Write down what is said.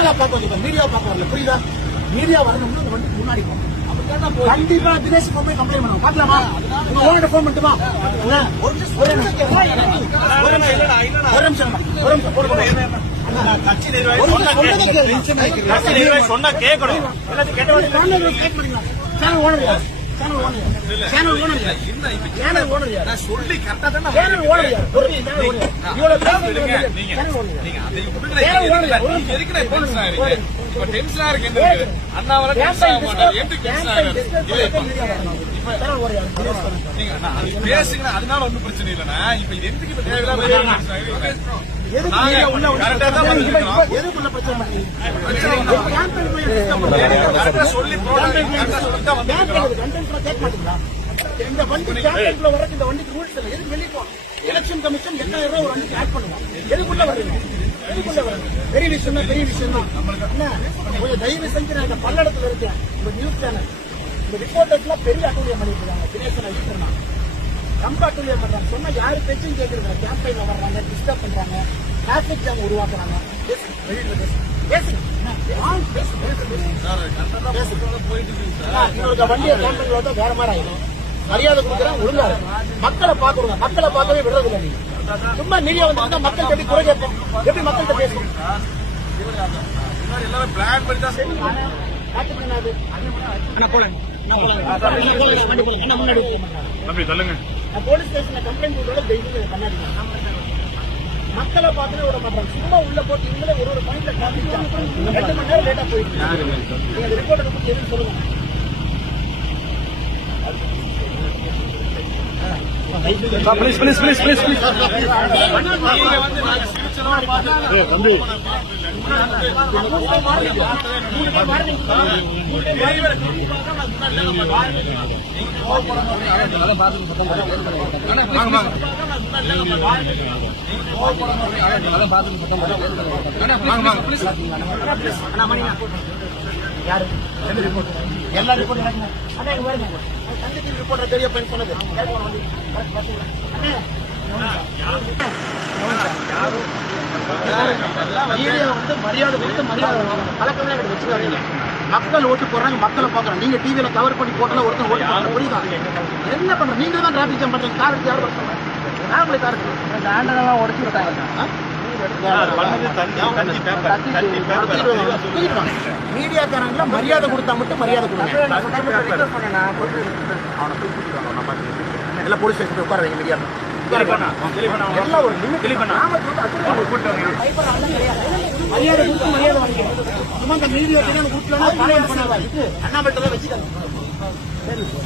மக்களை பார்க்க வந்து மீடியா பார்க்க வரல. புரியுதா? மீடியா வரணும்னு அந்த வண்டி முன்னாடி. கண்டிப்பா தினேஷ் போய் கம்ப்ளைண்ட் பண்ணுவோம் பாக்கலாமா ஓனர்ட்ட போன் அண்ணா, ஒரு நிமிஷம். ஒரு நிமிஷம். ஒரு நிமிஷம். ஒரு நிமிஷம் ஒரு நிமிஷம். போடு, போடு. அண்ணா, கட்சி நிர்வாகி ஒரு சொன்னா நிமிஷம் சொல்றதை கேட்கணும். கேளுங்க. கட்சி நிர்வாகி சொன்னா கேட்கணும். எல்லாத்தையும் கேட்ட ஒரு சேனல் ஒரு கேட் பண்ணீங்களா? Channel owner? Channel owner? Channel owner? Channel owner? நான் சொல்லி கரெக்டா தானே சேனல் ஓனர் யார்? ஒரு சேனல் ஓனர் யார்? இவ்வளவு பேர் விடுங்க. வந்து நீங்க-? நீங்க அதை விடுங்க. சேனல் நீங்க ஓனர்? ஒரு எதுக்கு- எதுக்கு. டென்ஷன். இப்ப டென்ஷனா இருக்கு டென்ஷன் ஆக மாட்டாரு. எப்படி டென்ஷன் ஆகாது? இல்ல, இப்ப சேனல் ஓனர். நீங்க நான் பேசுங்க அதனால ஒண்ணும் பிரச்சனை இல்லைண்ணா இப்ப எதுக்கு இப்ப தேவையில்லாம? எதுக்கு நாங்க உள்ள பிரச்சனை? எதுக்குள்ள? இந்த வண்டி campaignல வர்றதுக்கு இந்த வண்டிக்கு rules இல்லை. எதுக்கு வெளிய போகணும்? எலெக்ஷன் கமிஷன் எட்டாயிரம் ரூபாய் ஒரு வண்டிக்கு ஆட் பண்ணுவாங்க எதுக்குள்ள வருவீங்க எதுக்குள்ள வருவீங்க பெரிய விஷயம் தான் பெரிய விஷயம் தான் கொஞ்சம் தயவு செஞ்சு நான் இந்த பல்லடத்துல இருக்கேன் இந்த நியூஸ் சேனல் இந்த ரிப்போர்ட்டர்ஸ் பெரிய அட்டூழியம் பண்ணிட்டு இருக்காங்க தினேசன் ஐஸ்வரனா ரொம்ப அட்டூழியம் பண்றாங்க சொன்னா யாரு பேச்சும் கேட்கறது கேம்பெயின்ல வர்றாங்க டிஸ்டர்ப் பண்றாங்க டிராபிக் ஜாம் உருவாக்குறாங்க பேசுங்க வெளியில பேசுங்க பேசுங்க வண்டியை கேம்பெயின்ல வந்தா வேற மாதிரி ஆயிடும் மரியாதை கொடுக்குறேன் ஒழுங்கா மக்களை பாக்குறோங்க மக்களை பார்க்கவே விடுறது இல்லை நீங்க சும்மா மீடியா வந்து மக்கள் எப்படி குறை கேட்போம் எப்படி மக்கள்கிட்ட பேசுவோம் முன்னாடி பிளான் பண்ணி தான் செய்யணும். வண்டி சொல்லுங்க நான் போலீஸ் ஸ்டேஷன்ல கம்ப்ளைண்ட் கொடுத்தோட மக்களை பார்த்துட்டு விட மாட்டாங்க சும்மா உள்ள போட்டு இவங்களே ஒரு ஒரு பாயிண்ட்ல காமிச்சாங்க ரெண்டு மணி நேரம் லேட்டா போயிருக்கு நீங்க அந்த ரிப்போர்ட்டை பத்தி எதுவும் சொல்லுங்க. Please please please please please வந்து நாங்க யாரு ரிப்போர்ட் எல்லா ரிப்போர்ட் அண்ணா இங்க வருங்க தங்கச்சி ரிப்போர்ட் தெரிய பையன் சொன்னது கேட்க வண்டி கரெக்ட் பாத்தீங்களா அண்ணே மீடியா வந்து மரியாதை கொடுத்து மரியாதை. பழக்கமே எனக்கு வச்சுக்காதீங்க. மக்கள் ஓட்டு போடுறாங்க மக்களை பாக்குறாங்க நீங்க டிவியில கவர் பண்ணி போட்டல ஒருத்தர் ஓட்டு போடுறாங்க புரியுதா? என்ன பண்ற நீங்க தான் டிராபிக் ஜாம் பண்றீங்க. கார் எடுத்து யார் பண்றாங்க நாங்களே கார் இந்த ஆண்டெல்லாம் உடச்சு விட்டாங்க மீடியாக்காரங்கள மரியாதை கொடுத்தா மட்டும் மரியாதை கொடுங்க. எல்லாம் போலீஸ் ஸ்டேஷன் உட்கார வைங்க மீடியா எல்லாம் ஒரு மரியாதை கொடுத்து மரியாதை வாங்கிக்கணும் சும்மா இந்த மீடியா வீட்டுல அண்ணாமலை தான் வச்சுக்காங்க.